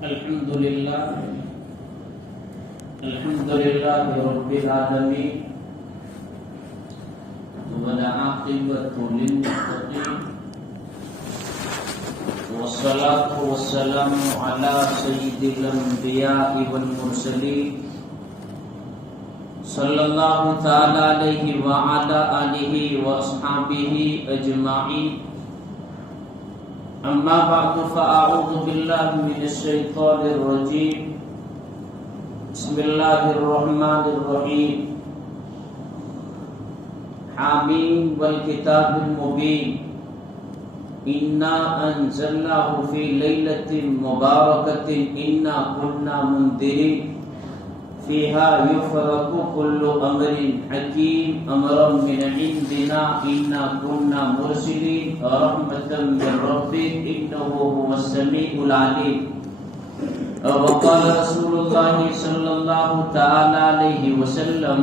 الحمد لله رب العالمين والعاقبة للمتقين والصلاة والسلام على سيد الأنبياء والمرسلين صلى الله تعالى عليه وعلى آله وأصحابه أجمعين. أما بعد فأعوذ بالله من الشيطان الرجيم. بسم الله الرحمن الرحيم. حامين والكتاب المبين إنا أنزلناه في ليلة مباركة إنا كنا منذرين فيها يفرق كل أمر حكيم أمرا من عندنا إنا كنا مرسلين رحمة من ربك إنه هو السميع العليم. وقال رسول الله صلى الله تعالى عليه وسلم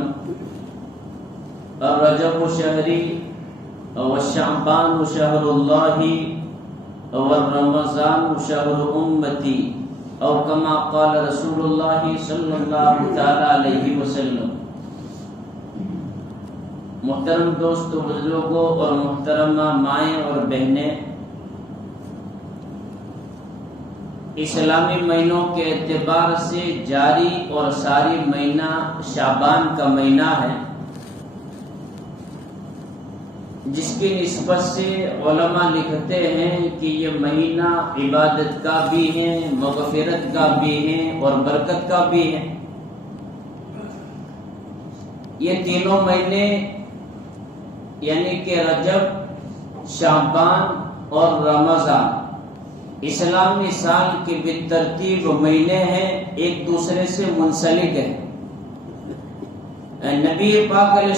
الرجب شهري والشعبان شهر الله والرمضان شهر أمتي او کما قال رسول اللہ صلی اللہ تعالی علیہ وسلم. محترم دوستو، بزرگوں اور محترمہ مائیں اور بہنیں، اسلامی مہینوں کے اعتبار سے جاری اور ساری مہینہ شعبان کا مہینہ ہے، جس کی نسبت سے علماء لکھتے ہیں کہ یہ مہینہ عبادت کا بھی ہے، مغفرت کا بھی ہے اور برکت کا بھی ہے. یہ تینوں مہینے یعنی کہ رجب، شعبان اور رمضان اسلامی سال کے بالترتیب مہینے ہیں، ایک دوسرے سے منسلک ہیں. نبی پاک علیہ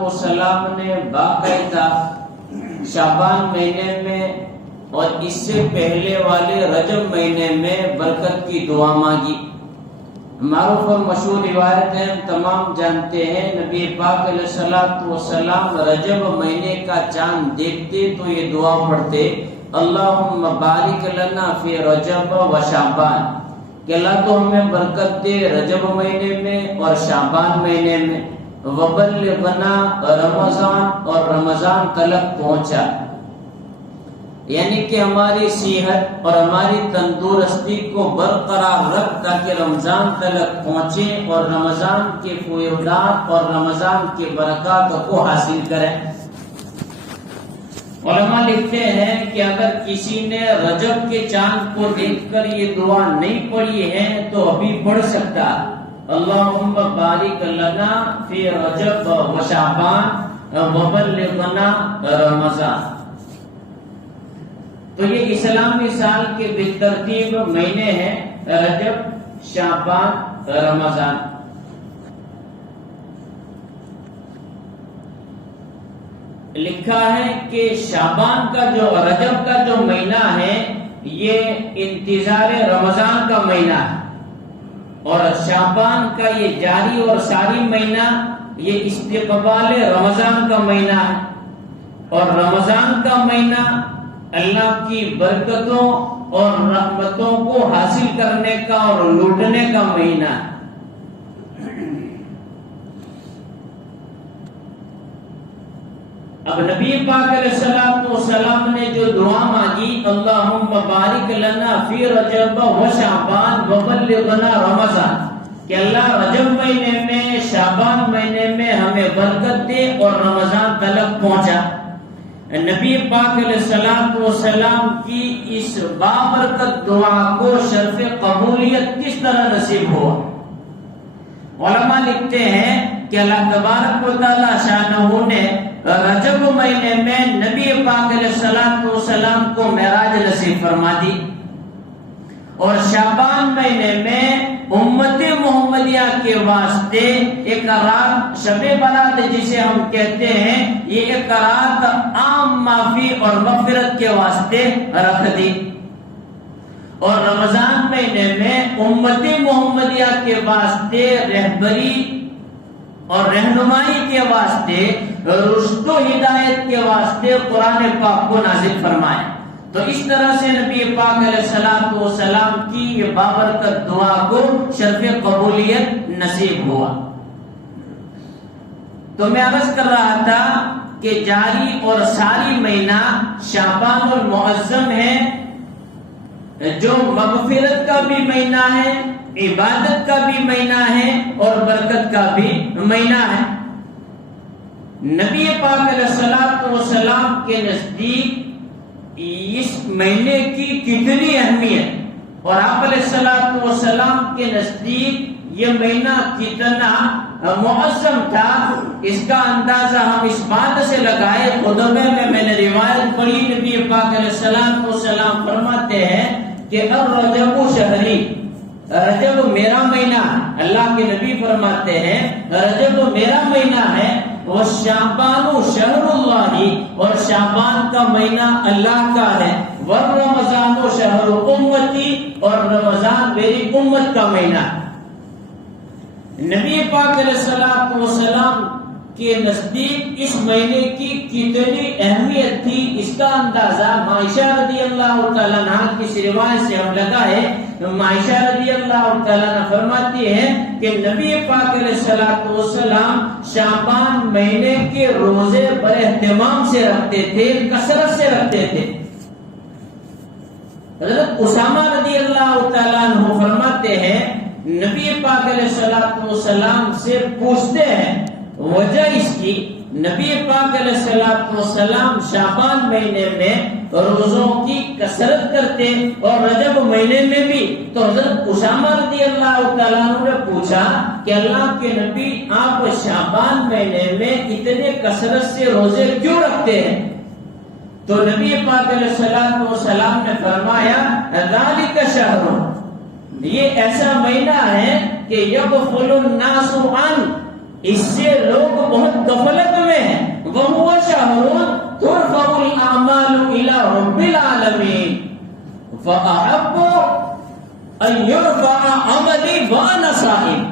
السلام نے باقاعدہ شعبان مہینے میں اور اس سے پہلے والے رجب مہینے میں برکت کی دعا مانگی. معروف اور مشہور روایت ہے، ہم تمام جانتے ہیں. نبی پاک علیہ السلام رجب مہینے کا چاند دیکھتے تو یہ دعا پڑھتے، اللہم بارک لنا فی رجب و شعبان، کہ اللہ تو ہمیں برکت دے رجب مہینے میں اور شعبان مہینے میں، وبلغنا رمضان اور رمضان تلک پہنچا، یعنی کہ ہماری صحت اور ہماری تندرستی کو برقرار رکھ تاکہ رمضان تلک پہنچے اور رمضان کے فیوضات اور رمضان کے برکات کو حاصل کریں. علماء لکھتے ہیں کہ اگر کسی نے رجب کے چاند کو دیکھ کر یہ دعا نہیں پڑھی ہے تو ابھی پڑھ سکتا، اللہم بارک لنا فی رجب و شعبان وبلغنا رمضان. تو یہ اسلامی سال کے بالترتیب مہینے ہیں، رجب، شعبان، رمضان. لکھا ہے کہ شعبان کا جو رجب کا جو مہینہ ہے یہ انتظار رمضان کا مہینہ ہے، اور شعبان کا یہ جاری اور ساری مہینہ یہ استقبال رمضان کا مہینہ ہے، اور رمضان کا مہینہ اللہ کی برکتوں اور رحمتوں کو حاصل کرنے کا اور لوٹنے کا مہینہ ہے. اب نبی پاک علیہ السلام نے جو دعا مانگی، اللہم بارک لنا فی رجب و شعبان وبلغنا رمضان، کہ اللہ رجب مہینے میں، شعبان مہینے میں ہمیں برکت دے اور رمضان تلک پہنچا. نبی پاک علیہ السلام کی اس بابرکت دعا کو شرف قبولیت کس طرح نصیب ہوا؟ علماء لکھتے ہیں کہ اللہ تبارک و تعالی شانہ نے رجب مہینے میں نبی پاک علیہ السلام کو معراج نصیب فرما دی، اور شعبان مہینے میں امت محمدیہ کے واسطے ایک رات شب برات جسے ہم کہتے ہیں، یہ ایک رات عام معافی اور مغفرت کے واسطے رکھ دی. اور رمضان مہینے میں امت محمدیہ کے واسطے رہبری اور رہنمائی کے واسطے، رشد و ہدایت کے واسطے قرآن پاک کو نازل فرمائے. تو اس طرح سے نبی پاک علیہ الصلوۃ والسلام کی یہ بابرکت دعا کو شرف قبولیت نصیب ہوا۔ تو میں عرض کر رہا تھا کہ جاری اور ساری مہینہ شعبان المعظم ہے، جو مغفرت کا بھی مہینہ ہے، عبادت کا بھی مہینہ ہے اور برکت کا بھی مہینہ ہے۔ نبی پاک علیہ الصلوۃ والسلام کے نزدیک اس مہینے کی کتنی اہمیت اور آپ علیہ الصلوۃ والسلام کے نزدیک یہ مہینہ کتنا معظم تھا، اس کا اندازہ ہم اس بات سے لگائے۔ خطبے میں نے روایت پڑھی، نبی پاک علیہ الصلوۃ والسلام فرماتے ہیں کہ الرجب شہری، رجب میرا مہینہ ہے۔ اللہ کے نبی فرماتے ہیں رجب میرا مہینہ ہے، وشعبان شہر اللہ، اور شعبان کا مہینہ اللہ کا ہے، ورمضان شہر امتی، اور رمضان میری امت کا مہینہ ہے۔ نبی پاک علیہ الصلوۃ والسلام کے نزدیک اس مہینے کی کتنی اہمیت تھی، اس کا اندازہ عائشہ رضی اللہ تعالیٰ عنہ کی روایت سے ہم لگائے۔ عائشہ رضی اللہ تعالیٰ عنہ فرماتی ہے کہ نبی پاک علیہ الصلوۃ والسلام شعبان مہینے کے روزے بڑے اہتمام سے رکھتے تھے، کثرت سے رکھتے تھے۔ حضرت اسامہ رضی اللہ تعالیٰ عنہ فرماتے ہیں نبی پاک علیہ الصلوۃ والسلام سے پوچھتے ہیں وجہ اس کی، نبی پاک علیہ الصلوۃ والسلام شعبان مہینے میں روزوں کی کثرت کرتے اور رجب مہینے میں بھی۔ تو حضرت اسامہ رضی اللہ تعالیٰ عنہ نے پوچھا کہ اللہ کے نبی آپ شعبان مہینے میں اتنے کثرت سے روزے کیوں رکھتے ہیں؟ تو نبی پاک علیہ الصلوۃ والسلام نے فرمایا ذالک شہر، یہ ایسا مہینہ ہے کہ یغفل الناس عنہ، اس سے لوگ بہت غفلت میں ہیں، وَهُوَ شَهْرٌ تُرْفَعُ الْأَعْمَالُ إِلَى رَبِّ الْعَالَمِينَ فَأَحَبُّ أَن يُرْفَعَ عَمَلِي وَأَنَا صَائِمٌ۔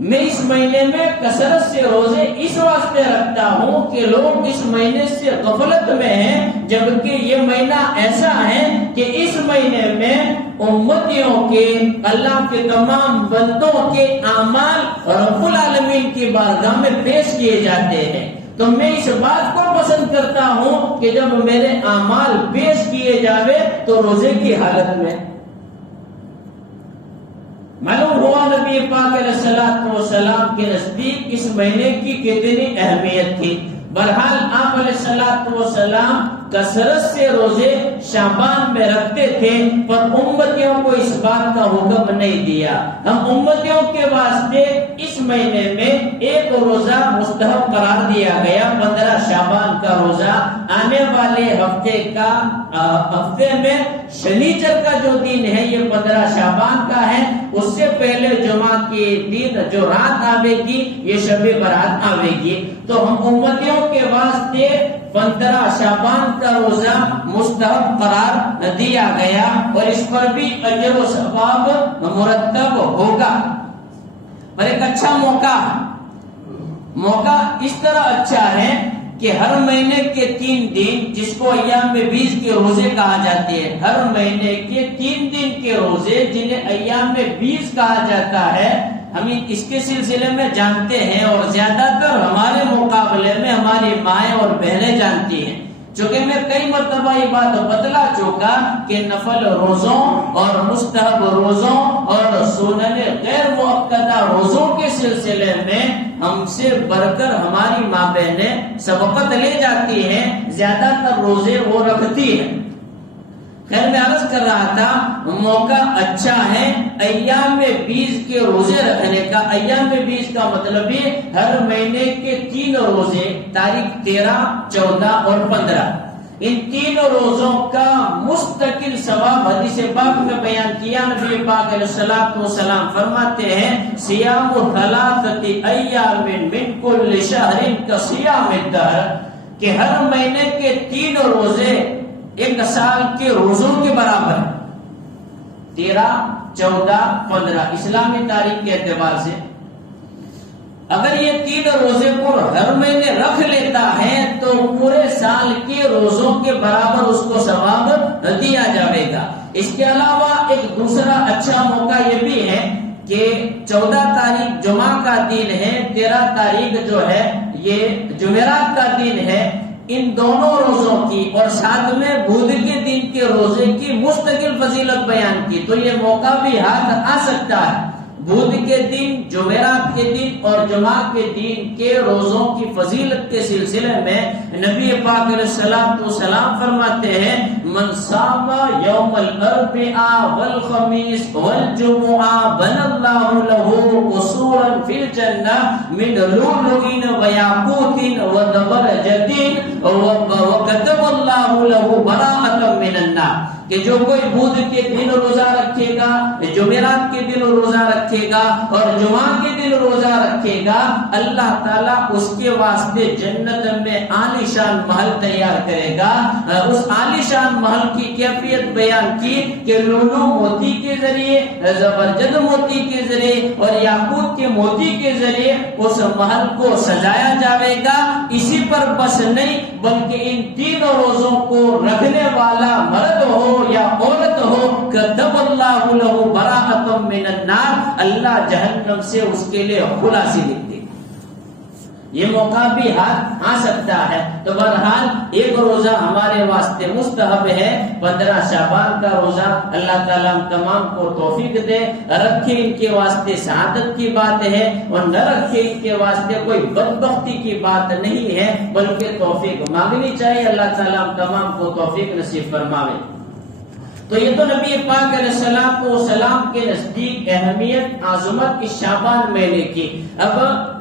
میں اس مہینے میں کثرت سے روزے اس واسطے رکھتا ہوں کہ لوگ اس مہینے سے غفلت میں ہیں، جبکہ یہ مہینہ ایسا ہے کہ اس مہینے میں امتیوں کے، اللہ کے تمام بندوں کے اعمال رب العالمین کی بارگاہ میں پیش کیے جاتے ہیں۔ تو میں اس بات کو پسند کرتا ہوں کہ جب میرے اعمال پیش کیے جاوے تو روزے کی حالت میں۔ معلوم ہوا نبی پاک علیہ الصلوۃ والسلام کے نزدیک اس مہینے کی کتنی اہمیت تھی۔ بہرحال آپ علیہ الصلوۃ والسلام کثرت سے روزے شعبان میں رکھتے تھے، پر امتیوں کو اس بات کا حکم نہیں دیا۔ ہم امتیوں کے واسطے اس مہینے میں ایک روزہ مستحب قرار دیا گیا، 15 شعبان کا روزہ۔ آنے والے ہفتے میں شنیچر کا جو دن ہے یہ 15 شعبان کا ہے، اس سے پہلے جمعہ کے دن جو رات آوے گی یہ شب برات آوے گی۔ تو ہم امتیوں کے واسطے 15 شعبان کا روزہ مستحب قرار دیا گیا، اور اس پر بھی اجر و ثواب مرتب ہوگا۔ اور ایک اچھا موقع اس طرح اچھا ہے کہ ہر مہینے کے 3 دن، جس کو ایام بیس کے روزے کہا جاتے ہیں، ہر مہینے کے 3 دن کے روزے جنہیں ایام بیس کہا جاتا ہے، ہم اس کے سلسلے میں جانتے ہیں، اور زیادہ تر ہمارے مقابلے میں ہماری مائیں اور بہنیں جانتی ہیں، چونکہ میں کئی مرتبہ یہ بات بتلا چکا کہ نفل روزوں اور مستحب روزوں اور سنن غیر مؤکدہ روزوں کے سلسلے میں ہم سے بڑھ کر ہماری ماں بہنیں سبقت لے جاتی ہیں، زیادہ تر روزے وہ رکھتی ہیں۔ خیر میں عرض کر رہا تھا موقع اچھا ہے ایام بیس کے روزے رکھنے کا۔ ایام بیس کا مطلب ہے ہر مہینے کے 3 روزے، تاریخ 13، 14 اور 15، ان 3 روزوں کا مستقل ثواب حدیث پاک میں بیان کیا۔ نبی پاک علیہ الصلوۃ والسلام فرماتے ہیں صیام 3 ایام من کل شہر کصیام الدہر، کہ ہر مہینے کے 3 روزے 1 سال کے روزوں کے برابر، 13، 14، 15 اسلامی تاریخ کے اعتبار سے۔ اگر یہ 3 روزے کو ہر مہینے رکھ لیتا ہے تو پورے سال کے روزوں کے برابر اس کو ثواب دیا جائے گا۔ اس کے علاوہ ایک دوسرا اچھا موقع یہ بھی ہے کہ 14 تاریخ جمعہ کا دن ہے، 13 تاریخ جو ہے یہ جمعرات کا دن ہے، ان دونوں روزوں کی اور ساتھ میں بدھ کے دن کے روزے کی مستقل فضیلت بیان کی، تو یہ موقع بھی ہاتھ آ سکتا ہے۔ بدھ کے دن، جمعرات کے دن اور جمعہ کے دن کے روزوں کی فضیلت کے سلسلے میں نبی پاک علیہ الصلوۃ والسلام فرماتے ہیں من صام یوم الاربعاء والخمیس والجمعہ بنى اللہ له قصورا فی الجنہ من لؤلؤ ویاقوت وزبرجد وكتب اللہ له براءۃ من النار، کہ جو کوئی بدھ کے دن روزہ رکھے گا، جمعرات کے دن روزہ رکھے گا اور جمعہ کے دن روزہ رکھے گا، اللہ تعالیٰ اس کے واسطے جنت میں عالی شان محل تیار کرے گا۔ اس عالی شان محل کی کیفیت بیان کی کہ لولو موتی کے ذریعے، زبرجد موتی کے ذریعے اور یاقوت کے موتی کے ذریعے اس محل کو سجایا جائے گا۔ اسی پر بس نہیں بلکہ ان 3 روزوں کو رکھنے والا مرد ہو یا عورت ہو، کتب اللہ له براءۃ من النار، اللہ جہنم سے اس کے لیے خلاصی لکھ دے۔ یہ موقع بھی ہاتھ آ سکتا ہے۔ تو بہرحال ایک روزہ ہمارے واسطے مستحب ہے، 15 شعبان کا روزہ، اللہ تعالیٰ ہم تمام کو توفیق دے، رکھے ان کے واسطے سعادت کی بات ہے اور نہ رکھے ان کے واسطے کوئی بدبختی کی بات نہیں ہے، بلکہ توفیق مانگنی چاہیے۔ اللہ تعالیٰ ہم تمام کو توفیق نصیب فرماوے۔ تو یہ تو نبی پاک علیہ السلام کو سلام کے نزدیک اہمیت عظمت اس شعبان مہینے کی۔ اب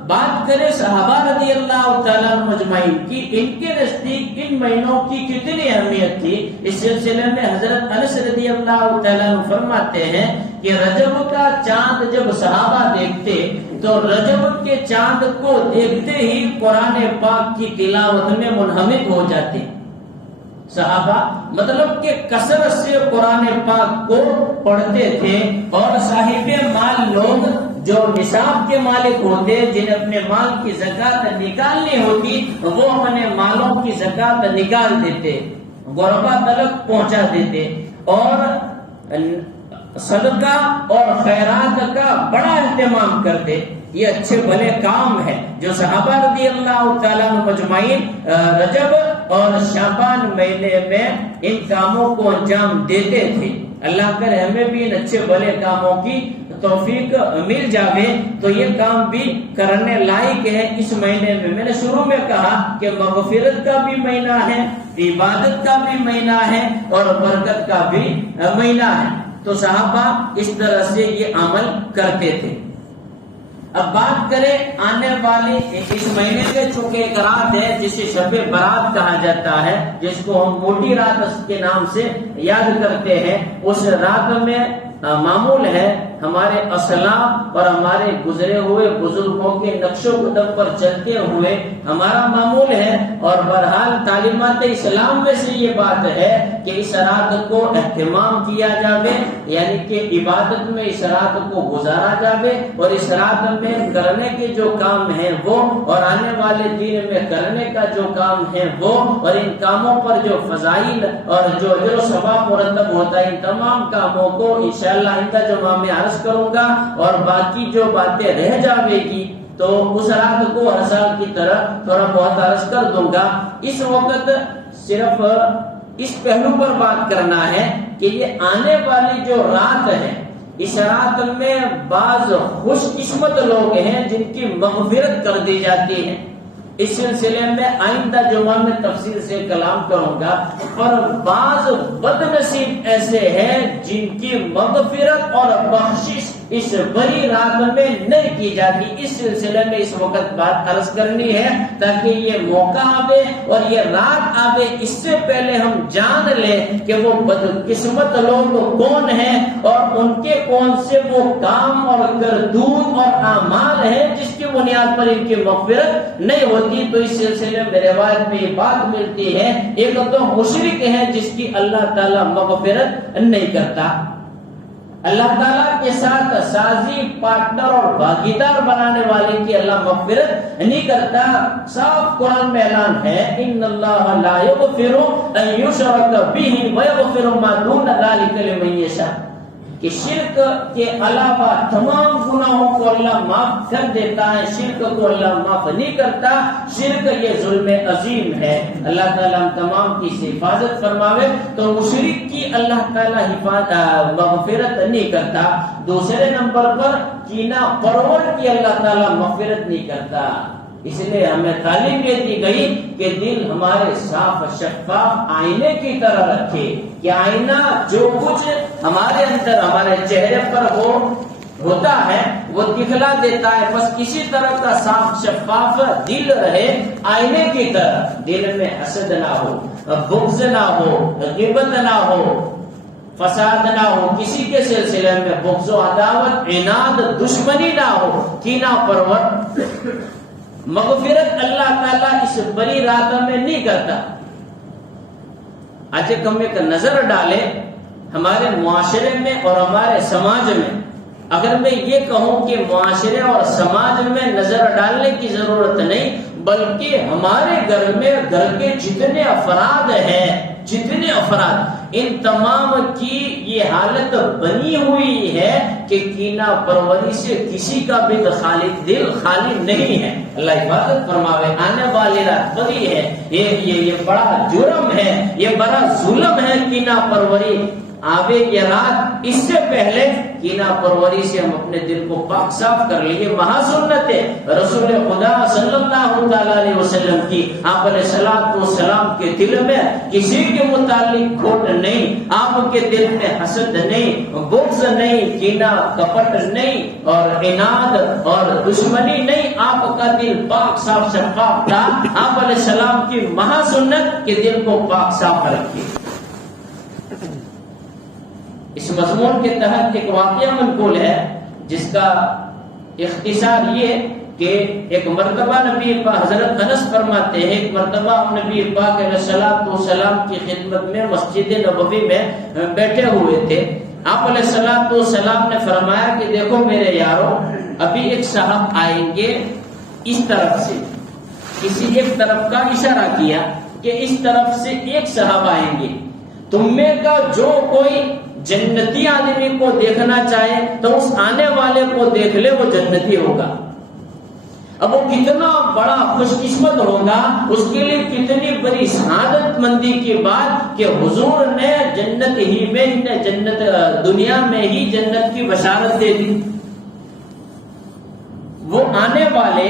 بات کریں صحابہ رضی اللہ تعالیٰ مجمعین کی، ان کے نزدیک ان مہینوں کی کتنی اہمیت تھی، اس سلسلے میں حضرت انس رضی اللہ تعالیٰ فرماتے ہیں کہ رجب کا چاند جب صحابہ دیکھتے تو رجب کے چاند کو دیکھتے ہی قرآن پاک کی تلاوت میں منہمک ہو جاتے۔ صحابہ مطلب کہ کثرت سے قرآن پاک کو پڑھتے تھے، اور صاحب مال لوگ جو نصاب کے مالک ہوتے، جنہیں اپنے مال کی زکات نکالنی ہوتی، وہ اپنے مالوں کی زکات نکال دیتے، غربا تلک پہنچا دیتے، اور صدقہ اور خیرات کا بڑا اہتمام کرتے۔ یہ اچھے بھلے کام ہے جو صحابہ رضی اللہ تعالیٰ مجمعین رجب اور شعبان مہینے میں ان کاموں کو انجام دیتے تھے۔ اللہ کرے ہمیں بھی ان اچھے بھلے کاموں کی توفیق مل جاوے، تو یہ کام بھی کرنے لائق ہے اس مہینے میں۔ میں نے شروع میں کہا کہ مغفرت کا بھی مہینہ ہے، عبادت کا بھی مہینہ ہے اور برکت کا بھی مہینہ ہے، تو صحابہ اس طرح سے یہ عمل کرتے تھے۔ اب بات کریں آنے والی اس مہینے کے، چونکہ ایک رات ہے جسے شب برات کہا جاتا ہے، جس کو ہم موٹی رات کے نام سے یاد کرتے ہیں، اس رات میں معمول ہے ہمارے اسلاف اور ہمارے گزرے ہوئے بزرگوں کے نقش و قدم پر چلتے ہوئے ہمارا معمول ہے، اور بہرحال تعلیمات اسلام میں سے یہ بات ہے کہ اس رات کو اہتمام کیا جاوے، یعنی کہ عبادت میں اس رات کو گزارا جاوے، اور اس رات میں کرنے کے جو کام ہیں وہ، اور آنے والے دن میں کرنے کا جو کام ہے وہ، اور ان کاموں پر جو فضائل اور جو اجر و ثواب مرتب ہوتا ہے، ان تمام کاموں کو انشاءاللہ آئندہ جمعہ میں عرض کروں گا، اور باقی جو باتیں رہ جاوے گی تو اس رات کو ہر سال کی طرح تھوڑا بہت عرض کر دوں گا۔ اس وقت صرف اس پہلو پر بات کرنا ہے کہ یہ آنے والی جو رات ہے، اس رات میں بعض خوش قسمت لوگ ہیں جن کی مغفرت کر دی جاتی ہے۔ اس سلسلے میں آئندہ جمعہ میں تفصیل سے کلام کروں گا، اور بعض بد نصیب ایسے ہیں جن کی مغفرت اور بخشش اس بڑی رات میں نہیں کی جاتی۔ اس سلسلے میں اس وقت بات عرض کرنی ہے تاکہ یہ موقع آوے اور یہ رات آوے، اس سے پہلے ہم جان لیں کہ وہ بدقسمت لوگ کون ہیں اور ان کے کون سے وہ کام اور کردوت اور اعمال ہیں جس کی بنیاد پر ان کی مغفرت نہیں ہوتی۔ تو اس سلسلے میں روایت میں یہ بات ملتی ہے، ایک تو مشرک ہے جس کی اللہ تعالیٰ مغفرت نہیں کرتا، اللہ تعالیٰ کے ساتھ سازی، پارٹنر اور بھاگیدار بنانے والے کی اللہ مغفرت نہیں کرتا۔ صاف قرآن میں اعلان ہے، ان اللہ لا یغفر ان یشرک بہ ویغفر ما دون ذلک لمن یشاء، کہ شرک کے علاوہ تمام گناہوں کو اللہ معاف کر دیتا ہے، شرک کو اللہ معاف نہیں کرتا۔ شرک یہ ظلم عظیم ہے، اللہ تعالیٰ ہم تمام کی حفاظت فرماوے۔ تو مشرک کی اللہ تعالیٰ مغفرت نہیں کرتا۔ دوسرے نمبر پر کینہ پرور کی اللہ تعالیٰ مغفرت نہیں کرتا۔ اس لیے ہمیں تعلیم یہ دی گئی کہ دل ہمارے صاف شفاف آئینے کی طرح رکھے، کہ آئینہ جو کچھ ہمارے اندر ہمارے چہرے پر ہوتا ہے وہ دکھلا دیتا ہے، بس کسی طرح کا صاف شفاف دل رہے آئینے کی طرح۔ دل میں حسد نہ ہو، بغض نہ ہو، غیبت نہ ہو، فساد نہ ہو، کسی کے سلسلے میں بغض و عداوت، عناد، دشمنی نہ ہو، کینہ پرور۔ مغفرت اللہ تعالیٰ اس بری رات میں نہیں کرتا۔ آج ہم ایک نظر ڈالے ہمارے معاشرے میں اور ہمارے سماج میں۔ اگر میں یہ کہوں کہ معاشرے اور سماج میں نظر ڈالنے کی ضرورت نہیں، بلکہ ہمارے گھر میں گھر کے جتنے افراد ہیں، جتنے افراد، ان تمام کی یہ حالت بنی ہوئی ہے کہ کینہ پروری سے کسی کا بھی دل خالی نہیں ہے۔ اللہ حفاظت فرماوے۔ آنے والی رات بڑی ہے، یہ بڑا جرم ہے، یہ بڑا ظلم ہے کینہ پروری۔ آوے یہ رات، اس سے پہلے کینہ پروری سے ہم اپنے دل کو پاک صاف کر لیں۔ مہا سنت ہے رسول خدا صلی اللہ علیہ وسلم کی۔ آپ علیہ الصلوۃ والسلام کے دل میں کسی کے متعلق کھوٹ نہیں، آپ کے دل میں حسد نہیں، بغض نہیں، کینہ کپٹ نہیں، اور عناد اور دشمنی نہیں۔ آپ کا دل پاک صاف شفاف تھا۔ آپ علیہ السلام کی مہا سنت کے دل کو پاک صاف رکھیے۔ اس مضمون کے تحت ایک واقعہ منقول ہے جس کا اختصار یہ کہ ایک مرتبہ نبی پاک حضرت انس فرماتے ہیں، ایک مرتبہ ہم نبی پاک علیہ الصلوۃ والسلام کی خدمت میں مسجد نبوی میں بیٹھے ہوئے تھے۔ آپ علیہ الصلوۃ والسلام نے فرمایا کہ دیکھو میرے یارو، ابھی ایک صاحب آئیں گے اس طرف سے، کسی ایک طرف کا اشارہ کیا کہ اس طرف سے ایک صاحب آئیں گے، تم میں کا جو کوئی جنتی آدمی کو دیکھنا چاہے تو اس آنے والے کو دیکھ لے، وہ جنتی ہوگا۔ اب وہ کتنا بڑا خوش قسمت ہوگا، اس کے لیے کتنی بڑی سعادت مندی کی بات کہ حضور نے جنت ہی میں، جنت دنیا میں ہی جنت کی بشارت دے دی۔ وہ آنے والے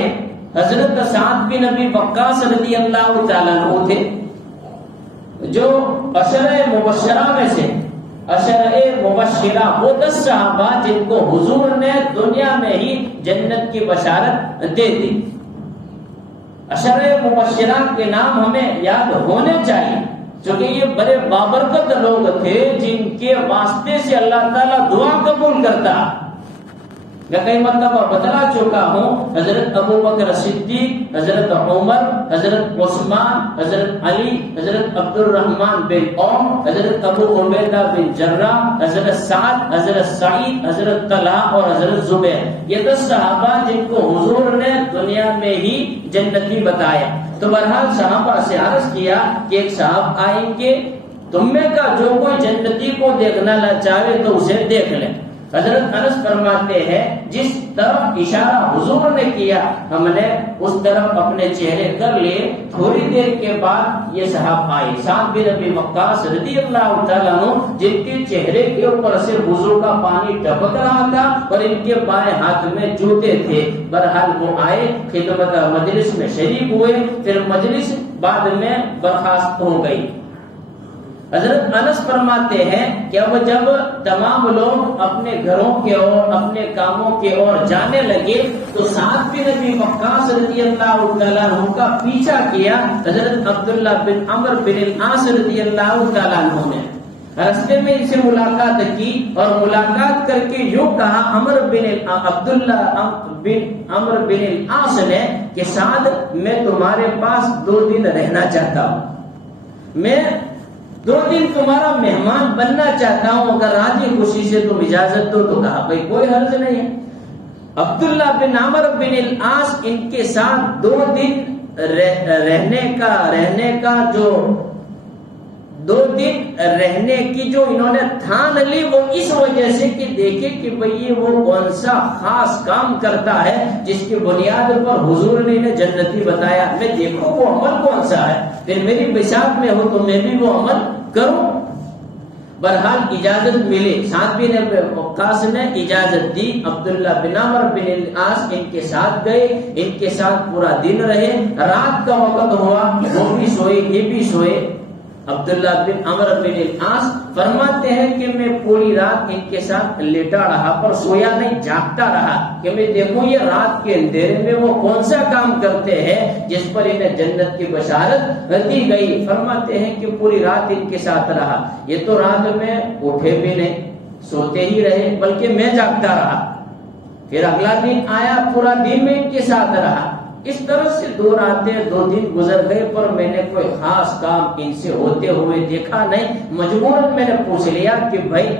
حضرت سعد بن ابی وقاص رضی اللہ تعالیٰ عنہ تھے، جو عشرہ مبشرہ میں سے، عشرہ مبشرہ وہ 10 صحابہ جن کو حضور نے دنیا میں ہی جنت کی بشارت دے دی۔ عشرہ مبشرہ کے نام ہمیں یاد ہونے چاہیے، کیونکہ یہ بڑے بابرکت لوگ تھے جن کے واسطے سے اللہ تعالیٰ دعا قبول کرتا۔ میں کئی مرتبہ بتلا چکا ہوں، حضرت ابو بکر صدیق، حضرت عمر، حضرت عثمان، حضرت علی، حضرت عبد الرحمن بن عوف، حضرت ابو عبیدہ بن جراح، حضرت سعد، حضرت سعید، حضرت طلحہ اور حضرت زبیر، یہ 10 صحابہ جن کو حضور نے دنیا میں ہی جنتی بتایا۔ تو بہرحال صحابہ سے عرض کیا کہ ایک صاحب آئیں گے، تم میں کا جو کوئی جنتی کو دیکھنا نہ چاہے تو اسے دیکھ لیں۔ حضرت انس فرماتے ہیں جس طرف اشارہ حضور نے کیا ہم نے اس طرف اپنے چہرے کر لیے۔ تھوڑی دیر کے بعد یہ صاحب آئے، سعد بن ابی وقاص رضی اللہ تعالیٰ عنہ، جن کے چہرے کے اوپر سے وضو کا پانی ٹپک رہا تھا اور ان کے بائیں ہاتھ میں جوتے تھے۔ بہرحال وہ آئے، خدمت مجلس میں شریک ہوئے، پھر مجلس بعد میں برخاست ہو گئی۔ حضرت انس فرماتے ہیں کہ اب جب تمام لوگ اپنے گھروں کے اور اپنے کاموں کے اور جانے لگے تو سعد بن ابی وقاص رضی اللہ تعالیٰ عنہ کا پیچھا کیا حضرت عبداللہ بن عمر بن العاص رضی اللہ تعالیٰ عنہ نے۔ راستے میں ان سے ملاقات کی اور ملاقات کر کے یوں کہا عبداللہ بن عمر بن العاص نے کہ سعد میں تمہارے پاس 2 دن رہنا چاہتا ہوں، میں 2 دن تمہارا مہمان بننا چاہتا ہوں، اگر راضی خوشی سے تم اجازت دو تو کہا بھائی کوئی حرج نہیں ہے۔ عبداللہ بن عمرو بن العاص ان کے ساتھ 2 دن رہنے کا جو 2 دن رہنے کی جو انہوں نے ٹھان لی، وہ اس وجہ سے کہ دیکھے کہ بھئی وہ کون سا خاص کام کرتا ہے جس کی بنیاد پر حضور نے انہیں جنتی بتایا، میں دیکھوں وہ عمل کون سا ہے، پھر میری بساط میں ہو تو میں بھی وہ عمل کروں۔ بہرحال اجازت ملی، سعد بن وقاص نے اجازت دی، عبداللہ بن عمرو بن العاص ان کے ساتھ گئے، ان کے ساتھ پورا دن رہے، رات کا وقت ہوا، وہ بھی سوئے یہ بھی سوئے۔ عبداللہ بن عمرو بن العاص فرماتے ہیں کہ میں پوری رات ان کے ساتھ لیٹا رہا، پر سویا نہیں، جاگتا رہا کہ میں دیکھوں یہ رات کے اندھیرے میں وہ کون سا کام کرتے ہیں جس پر انہیں جنت کی بشارت دی گئی۔ فرماتے ہیں کہ پوری رات ان کے ساتھ رہا، یہ تو رات میں اٹھے بھی نہیں، سوتے ہی رہے، بلکہ میں جاگتا رہا۔ پھر اگلا دن آیا، پورا دن میں ان کے ساتھ رہا۔ اس طرح سے 2 راتیں 2 دن گزر گئے، پر میں نے کوئی خاص کام ان سے ہوتے ہوئے دیکھا نہیں۔ مجبوراً میں نے پوچھ لیا کہ بھائی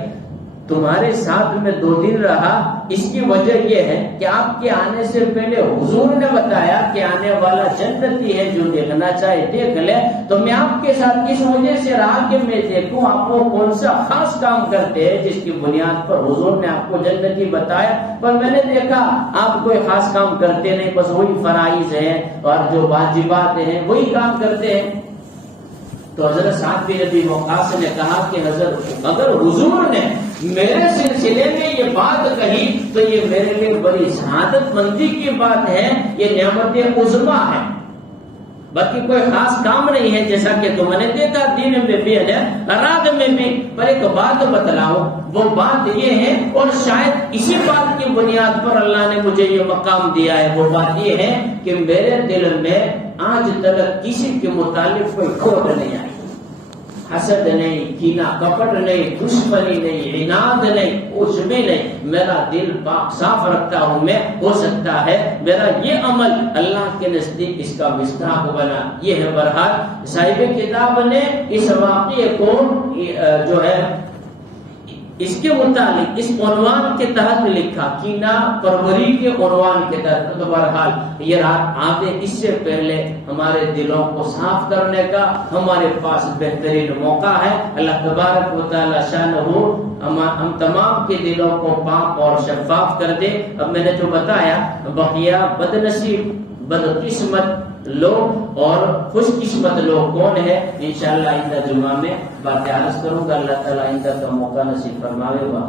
تمہارے ساتھ میں 2 دن رہا، اس کی وجہ یہ ہے کہ آپ کے آنے سے پہلے حضور نے بتایا کہ آنے والا جنتی ہے، جو دیکھنا چاہے دیکھ لے، تو میں آپ کے ساتھ اس وجہ سے رہا کہ میں دیکھوں آپ وہ کون سا خاص کام کرتے ہیں جس کی بنیاد پر حضور نے آپ کو جنتی بتایا۔ پر میں نے دیکھا آپ کوئی خاص کام کرتے نہیں، بس وہی فرائض ہیں اور جو واجبات ہیں وہی کام کرتے ہیں۔ تو حضرت سعد بن ابی وقاص نے کہا کہ حضرت اگر حضور نے میرے سلسلے میں یہ بات کہی تو یہ میرے لیے بڑی سعادت مندی کی بات ہے، یہ نعمت عظمیٰ ہے، باقی کوئی خاص کام نہیں ہے جیسا کہ تم نے دیکھا دین میں بھی ہے، رات میں بھی۔ پر ایک بات بتلاؤ، وہ بات یہ ہے، اور شاید اسی بات کی بنیاد پر اللہ نے مجھے یہ مقام دیا ہے، وہ بات یہ ہے کہ میرے دل میں آج تک کسی کے متعلق کوئی کھوٹ نہیں آئی، حسد نہیں، کینہ کپٹ نہیں، دشمنی نہیں، عناد نہیں، کچھ بھی نہیں۔ میرا دل پاک صاف رکھتا ہوں میں، ہو سکتا ہے میرا یہ عمل اللہ کے نزدیک اس کا مصداق بنا۔ یہ ہے بہرحال صاحب کتاب نے اس واقعے کو جو ہے اس کے متعلق اس عنوان کے تحت لکھا، کینہ پروری کے عنوان کے تحت۔ تو بہرحال یہ رات آتے اس سے پہلے ہمارے دلوں کو صاف کرنے کا ہمارے پاس بہترین موقع ہے۔ اللہ تبارک و تعالی شانہ ہم تمام کے دلوں کو پاک اور شفاف کر دے۔ اب میں نے جو بتایا، بقیہ بد نصیب بدقسمت لوگ اور خوش قسمت لوگ کون ہے، انشاءاللہ آئندہ جمعہ میں بات عرض کروں گا۔ اللہ تعالیٰ آئندہ کا موقع نصیب فرمائے گا۔